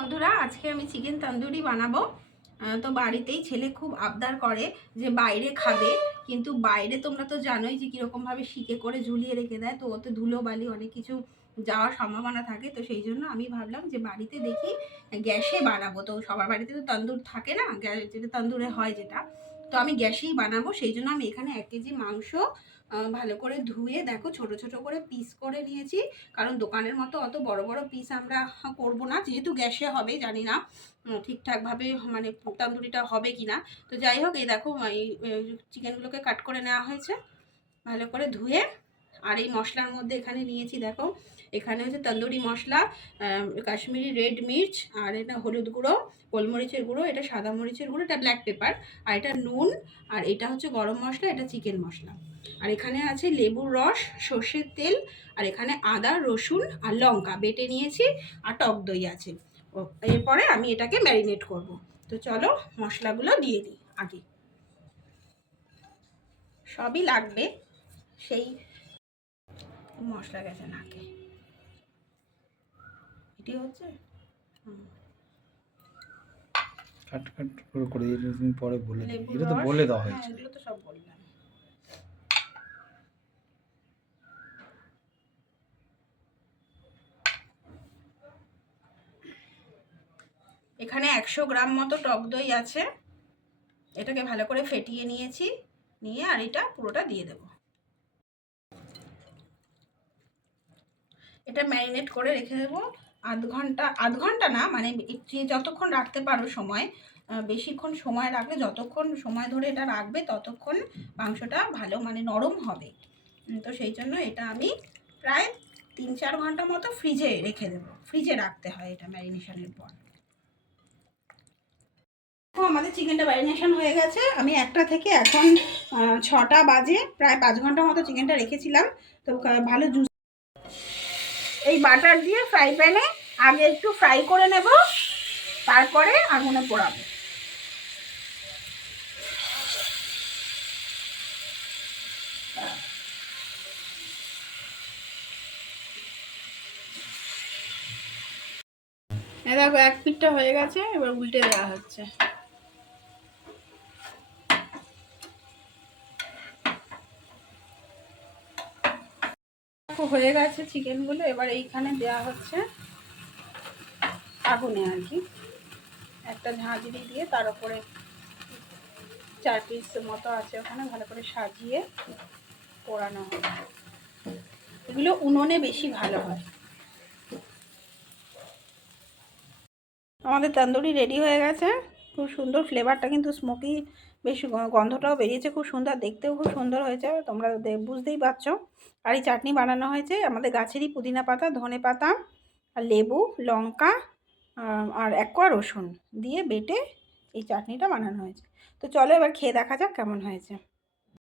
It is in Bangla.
বন্ধুরা, আজকে আমি চিকেন তন্দুরি বানাবো। তো বাড়িতেই ছেলে খুব আবদার করে যে বাইরে খাবে, কিন্তু বাইরে তোমরা তো জানোই যে কীরকমভাবে শিকে করে ঝুলিয়ে রেখে দেয়, তো ওতে ধুলো বালি অনেক কিছু যাওয়ার সম্ভাবনা থাকে। তো সেই জন্য আমি ভাবলাম যে বাড়িতে দেখি গ্যাসে বানাবো। তো সবার বাড়িতে তো তন্দুর থাকে না, যেটা তন্দুরে হয় যেটা, তো আমি গ্যাসেই বানাবো। সেই জন্য আমি এখানে 1 কেজি মাংস ভালো করে ধুয়ে দেখো ছোট ছোট করে পিস করে নিয়েছি, কারণ দোকানের মতো অত বড় বড় পিস আমরা করব না, যেহেতু গ্যাসে হবে। জানি না ঠিকঠাকভাবে মানে তন্দুরিটা হবে কি না। তো যাই হোক, এই দেখো এই চিকেনগুলোকে কাট করে নেওয়া হয়েছে ভালো করে ধুয়ে। আর এই মশলার মধ্যে এখানে নিয়েছি দেখো, এখানে হচ্ছে তন্দুরি মশলা, কাশ্মীরি রেড মির্চ, আর এটা হলুদ গুঁড়ো, গোলমরিচের গুঁড়ো, এটা সাদা মরিচের গুঁড়ো, এটা ব্ল্যাক পেপার, আর এটা নুন, আর এটা হচ্ছে গরম মশলা, এটা চিকেন মশলা। আর এখানে আছে লেবুর রস, সর্ষের তেল, আর এখানে আদা রসুন আর লঙ্কা বেটে নিয়েছি, আর টক দই আছে। এরপরে আমি এটাকে ম্যারিনেট করব। তো চলো মশলাগুলো দিয়ে দিই আগে, সবই লাগবে। সেই মশলা গেছে নাকে, এটি হচ্ছে কাট কাট করে তুমি পরে বলে দিই, এটা তো বলে দেওয়া হয়েছে। এগুলো তো সব বললাম। এখানে 100 গ্রাম মতো টক দই আছে, এটাকে ভালো করে ফেটিয়ে নিয়েছি, নিয়ে আর এটা পুরোটা দিয়ে দেব। এটা ম্যারিনেট করে রেখে দেবো আধ ঘন্টা না, মানে যতক্ষণ রাখতে পারো সময়, বেশিক্ষণ সময় রাখলে, যতক্ষণ সময় ধরে এটা রাখবে ততক্ষণ মাংসটা ভালো মানে নরম হবে। তো সেই জন্য এটা আমি প্রায় 3-4 ঘন্টা মতো ফ্রিজে রেখে দেবো। ফ্রিজে রাখতে হয় এটা ম্যারিনেশনের পর। আমাদের চিকেনটা ম্যারিনেশন হয়ে গেছে। আমি 1টা থেকে এখন 6টা বাজে, প্রায় 5 ঘন্টা মতো চিকেনটা রেখেছিলাম। তো ভালো জুস এই বাটার দিয়ে ফ্রাই প্যানে আগে একটু ফ্রাই করে নেব, তারপরে আগুনে পোড়াবো। দেখো 1 পিঠটা হয়ে গেছে, এবার উল্টে দেওয়া হচ্ছে। হয়ে গেছে চিকেনগুলো, এবার এইখানে দেওয়া হচ্ছে আগুনে আর কি, একটা ঝাঁঝরি দিয়ে তার উপরে 4 পিস মতো আছে ওখানে ভালো করে সাজিয়ে পোড়ানো হবে। এগুলো উনুনে বেশি ভালো হয়। আমাদের তন্দুরি রেডি হয়ে গেছে, খুব সুন্দর ফ্লেভারটা কিন্তু স্মোকি, বেশ গন্ধটাও বেরিয়েছে, খুব সুন্দর, দেখতেও খুব সুন্দর হয়েছে, তোমরা বুঝতেই পারছো। আর এই চাটনি বানানো হয়েছে আমাদের গাছেরই পুদিনা পাতা, ধনে পাতা, আর লেবু, লঙ্কা, আর 1 কোয়া রসুন দিয়ে বেটে এই চাটনিটা বানানো হয়েছে। তো চলো এবার খেয়ে দেখা যাক কেমন হয়েছে।